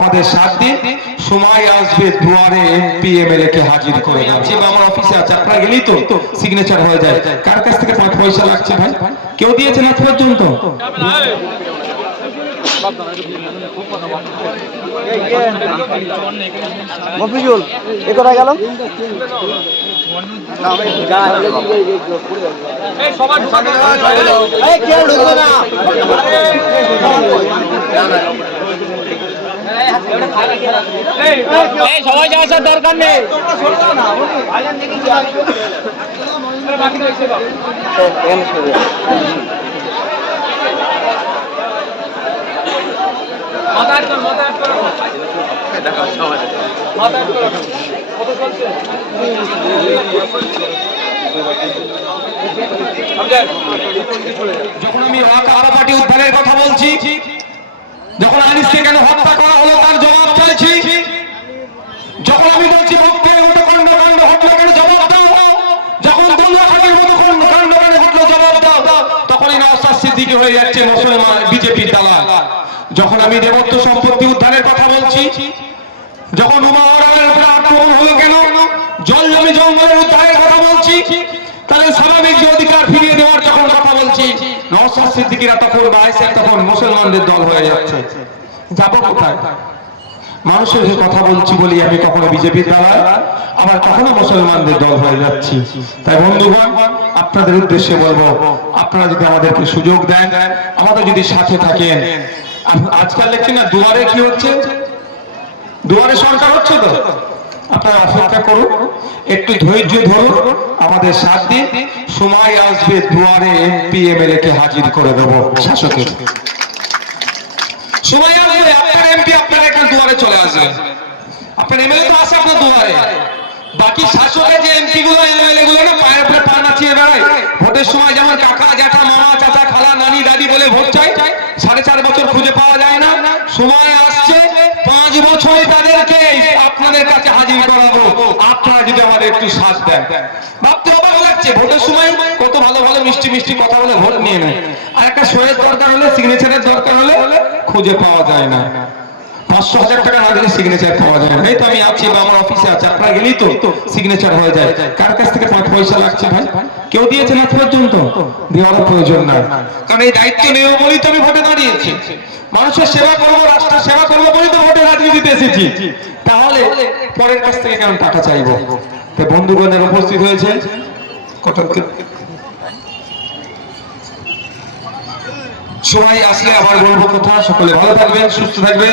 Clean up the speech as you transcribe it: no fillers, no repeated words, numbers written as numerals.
আমাদের 7 দিন সময় আসবে দুয়ারে এমপি এমএলএ কে হাজির করে যাচ্ছে। আমার অফিসে আছে, আপনারা গেলেই তো সিগনেচার হয়ে যায়। কার কাছ থেকে পয়সা লাগছে ভাই? কেউ দিয়েছেন আজ পর্যন্ত? মফিজুল এ কোথায় গেল? সবাই যাওয়ার দরকার নেই। যখন আমি ওয়াকাফ পার্টি উদ্ধারের কথা বলছি, যখন আনিসকে কেন হত্যা করা হলো তার জবাব চাইছি, যখন আমি বলছি ভক্তের মতো কাণ্ড ঘটলো কেন জবাব দাও, যখন দুর্গাহাটির মতো কাণ্ড ঘটলো জবাব দাও, তখনই নওশাদ সিদ্দিকী হয়ে যাচ্ছে মুসলমান বিজেপির দালাল। যখন আমি দেবত্ব সম্পত্তি উদ্ধারের কথা বলছি, যখন উমাওয়ারের উপরে আক্রমণ হলো কেন, জল জমি জঙ্গলের উদ্ধারের কথা বলছি, তাহলে স্বাভাবিক যে অধিকার ফিরিয়ে দেওয়ার যখন কথা বলছি, নওশাদ সিদ্দিকীরা তখন বাইসের তখন মুসলমানদের দল হয়ে যাচ্ছে। যাবো কোথায়? মানুষের যে কথা বলছি বলি আমি কখনো বিজেপির দালাল, আবার কখনো মুসলমানদের দল হয়ে যাচ্ছি। তাই বন্ধুগণ, আপনাদের উদ্দেশ্যে বলবো, আপনারা যদি আমাদেরকে সুযোগ দেন, আমাদের যদি সাথে থাকেন। আজকাল দেখছি না দুয়ারে কি হচ্ছে, দুয়ারে সরকার হচ্ছে তো, আপনারা অপেক্ষা করুন, একটু ধৈর্য ধরুন। আমাদের 7 দিন সময় আসবে দুয়ারে এমপি এমএলএ কে হাজির করে দেবো। শাসকের সময় আসবে, আপনার এমপি আপনার এখানে দুয়ারে চলে আসবে, আপনার এমএলএ তো আসে আপনার দুয়ারে। বাকি শাসকের যে এমপি গুলো এমএলএ গুলো না পায়ের উপরে পা নাচিয়ে বেড়ায়, ভোটের সময় যেমন কাকা জ্যাঠা মামা চাচা খালা নানি দাদি বলে ভোট চাই, 4.5 বছর খুঁজে পাওয়া যায় না। সময় আসছে 5 বছর তাদেরকে আপনাদের কাছে হাজির করাবো, আপনারা যদি আমাদের একটু সাথ দেন। ভাবতে অবাক লাগছে, ভোটের সময় কত ভালো ভালো মিষ্টি মিষ্টি কথা বলে ভোট নিয়ে নেয়, আর একটা সইয়ের দরকার হলে, সিগনেচারের দরকার হলে খুঁজে পাওয়া যায় না। 500,000 টাকা না দিলে সিগনেচার পাওয়া যায় না। এই তো আমি আছি বা আমার অফিসে আছে, আপনারা গেলেই তো সিগনেচার হয়ে যায়। কার কাছ থেকে পয়সা লাগছে ভাই? কেউ দিয়েছেন আজ পর্যন্ত? দেওয়ার প্রয়োজন নাই, কারণ এই দায়িত্ব নেব বলেই তো আমি ভোটে দাঁড়িয়েছি। মানুষের সেবা করবো, রাষ্ট্রের সেবা করবো বলেই তো ভোটে রাজনীতিতে এসেছি। তাহলে পরের কাছ থেকে কেন টাকা চাইবো? তাই বন্ধুগণের উপস্থিত হয়েছে, সবাই আসলে আবার বলবো কথা। সকলে ভালো থাকবেন, সুস্থ থাকবেন।